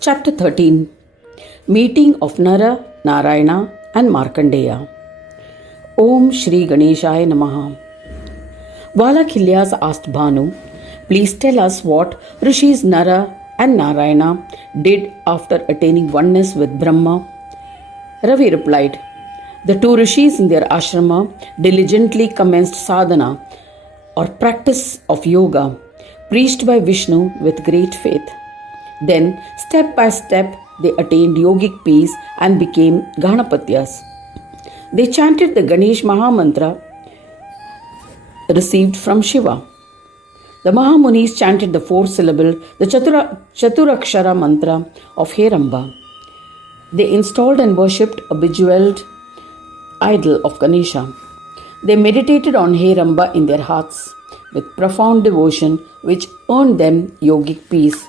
Chapter 13. Meeting of Nara, Narayana and Markandeya. Om Shri Ganeshaya Namaha. Valakilyas asked Bhanu, please tell us what Rishis Nara and Narayana did after attaining oneness with Brahma. Ravi replied, the two rishis in their ashrama diligently commenced sadhana or practice of yoga, preached by Vishnu with great faith. Then, step by step, they attained yogic peace and became Ganapatyas. They chanted the Ganesh Mahamantra received from Shiva. The Mahamunis chanted the four-syllable, the Chaturakshara mantra of Heramba. They installed and worshipped a bejeweled idol of Ganesha. They meditated on Heramba in their hearts with profound devotion, which earned them yogic peace.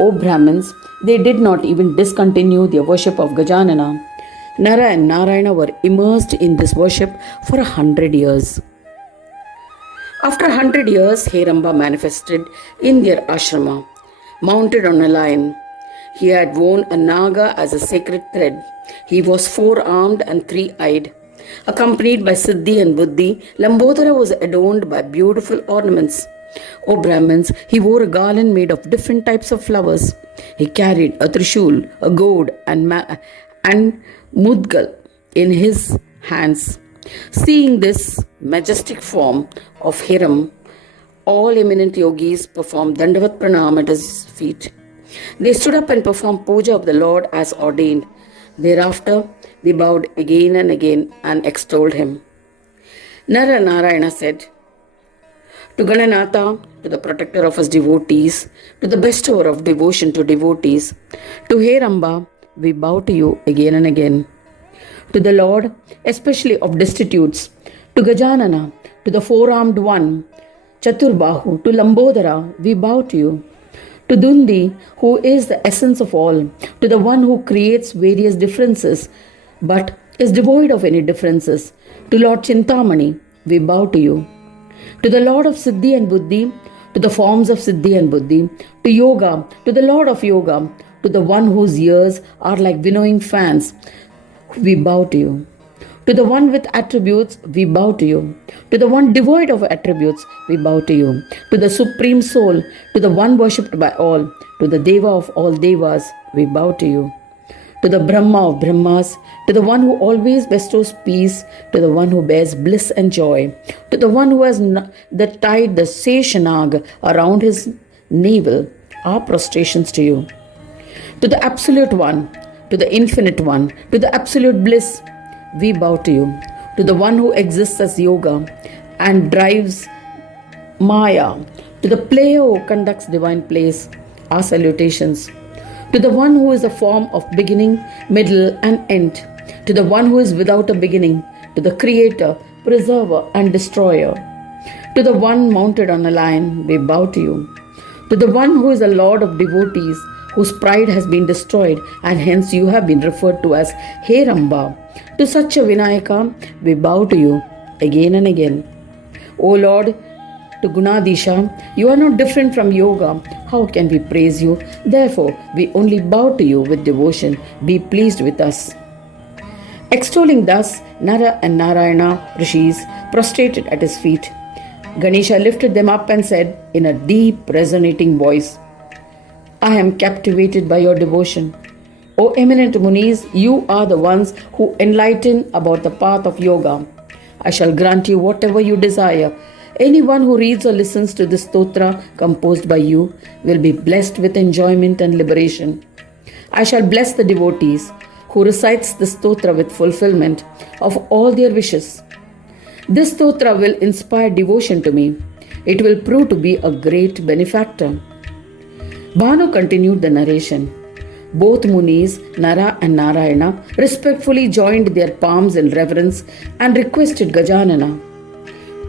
O Brahmins, they did not even discontinue their worship of Gajanana. Nara and Narayana were immersed in this worship for 100 years. After 100 years, Heramba manifested in their ashrama, mounted on a lion. He had worn a naga as a sacred thread. He was four-armed and three-eyed. Accompanied by Siddhi and Buddhi, Lambodara was adorned by beautiful ornaments. O Brahmins, he wore a garland made of different types of flowers. He carried a trishul, a gourd, and Mudgal in his hands. Seeing this majestic form of Hiram, all eminent yogis performed Dandavat Pranam at his feet. They stood up and performed puja of the Lord as ordained. Thereafter, they bowed again and again and extolled him. Nara-Narayana said, to Gananatha, to the protector of his devotees, to the bestower of devotion to devotees, to Heramba, we bow to you again and again. To the Lord, especially of destitutes, to Gajanana, to the four-armed one, Chaturbahu, to Lambodara, we bow to you. To Dundi, who is the essence of all, to the one who creates various differences, but is devoid of any differences, to Lord Chintamani, we bow to you. To the Lord of Siddhi and Buddhi, to the forms of Siddhi and Buddhi, to Yoga, to the Lord of Yoga, to the one whose ears are like winnowing fans, we bow to you. To the one with attributes, we bow to you. To the one devoid of attributes, we bow to you. To the Supreme Soul, to the one worshipped by all, to the Deva of all Devas, we bow to you. To the Brahma of Brahmas, to the one who always bestows peace, to the one who bears bliss and joy, to the one who has tied the Seshanag around his navel, our prostrations to you. To the Absolute One, to the Infinite One, to the Absolute Bliss, we bow to you. To the one who exists as yoga and drives Maya, to the player who conducts divine plays, our salutations. To the one who is the form of beginning, middle and end, to the one who is without a beginning, to the creator, preserver and destroyer. To the one mounted on a lion, we bow to you. To the one who is the Lord of devotees, whose pride has been destroyed and hence you have been referred to as Heramba. To such a Vinayaka, we bow to you again and again. O Lord, to Gunadisha, you are not different from yoga. How can we praise you? Therefore, we only bow to you with devotion. Be pleased with us. Extolling thus, Nara and Narayana rishis prostrated at his feet. Ganesha lifted them up and said in a deep, resonating voice, I am captivated by your devotion. O eminent Munis, you are the ones who enlighten about the path of yoga. I shall grant you whatever you desire. Anyone who reads or listens to this stotra composed by you will be blessed with enjoyment and liberation. I shall bless the devotees who recites the stotra with fulfillment of all their wishes. This stotra will inspire devotion to me. It will prove to be a great benefactor. Bhanu continued the narration. Both Munis, Nara and Narayana, respectfully joined their palms in reverence and requested Gajanana,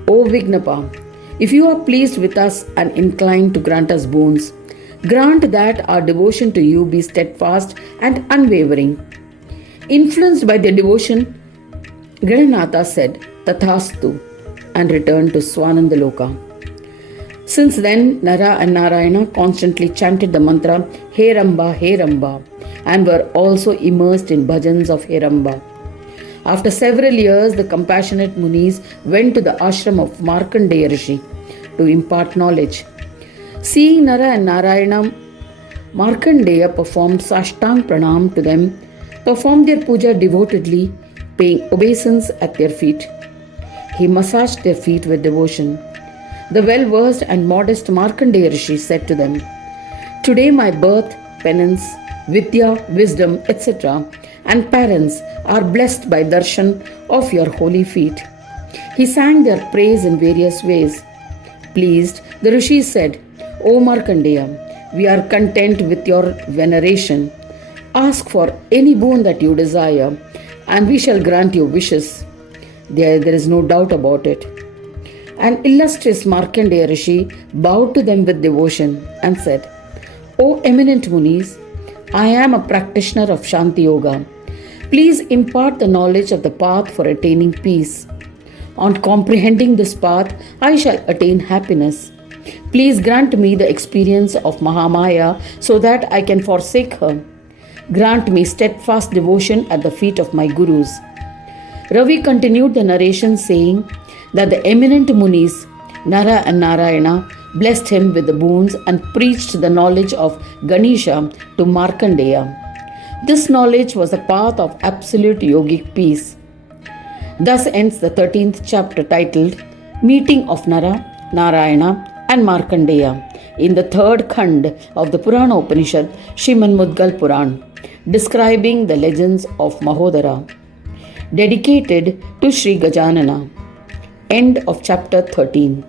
O Vignapa, if you are pleased with us and inclined to grant us boons, grant that our devotion to you be steadfast and unwavering. Influenced by their devotion, Gananatha said, Tathastu, and returned to Swanandaloka. Since then, Nara and Narayana constantly chanted the mantra He Ramba, and were also immersed in bhajans of He Ramba. After several years, the compassionate Munis went to the ashram of Markandeya Rishi to impart knowledge. Seeing Nara and Narayana, Markandeya performed Sashtang Pranam to them, performed their puja devotedly, paying obeisance at their feet. He massaged their feet with devotion. The well-versed and modest Markandeya Rishi said to them, "Today my birth, penance, vidya, wisdom, etc. and parents are blessed by darshan of your holy feet." He sang their praise in various ways. Pleased, the Rishi said, "O Markandeya, we are content with your veneration. Ask for any boon that you desire, and we shall grant your wishes." There is no doubt about it. An illustrious Markandeya Rishi bowed to them with devotion and said, "O eminent Munis, I am a practitioner of Shanti Yoga. Please impart the knowledge of the path for attaining peace. On comprehending this path, I shall attain happiness. Please grant me the experience of Mahamaya so that I can forsake her. Grant me steadfast devotion at the feet of my Gurus." Ravi continued the narration saying that the eminent Munis, Nara and Narayana, blessed him with the boons and preached the knowledge of Ganesha to Markandeya. This knowledge was the path of absolute yogic peace. Thus ends the 13th chapter titled Meeting of Nara, Narayana and Markandeya in the third Khand of the Purana Upanishad, Srimad Mudgal Puran, describing the legends of Mahodara. Dedicated to Sri Gajanana. End of chapter 13.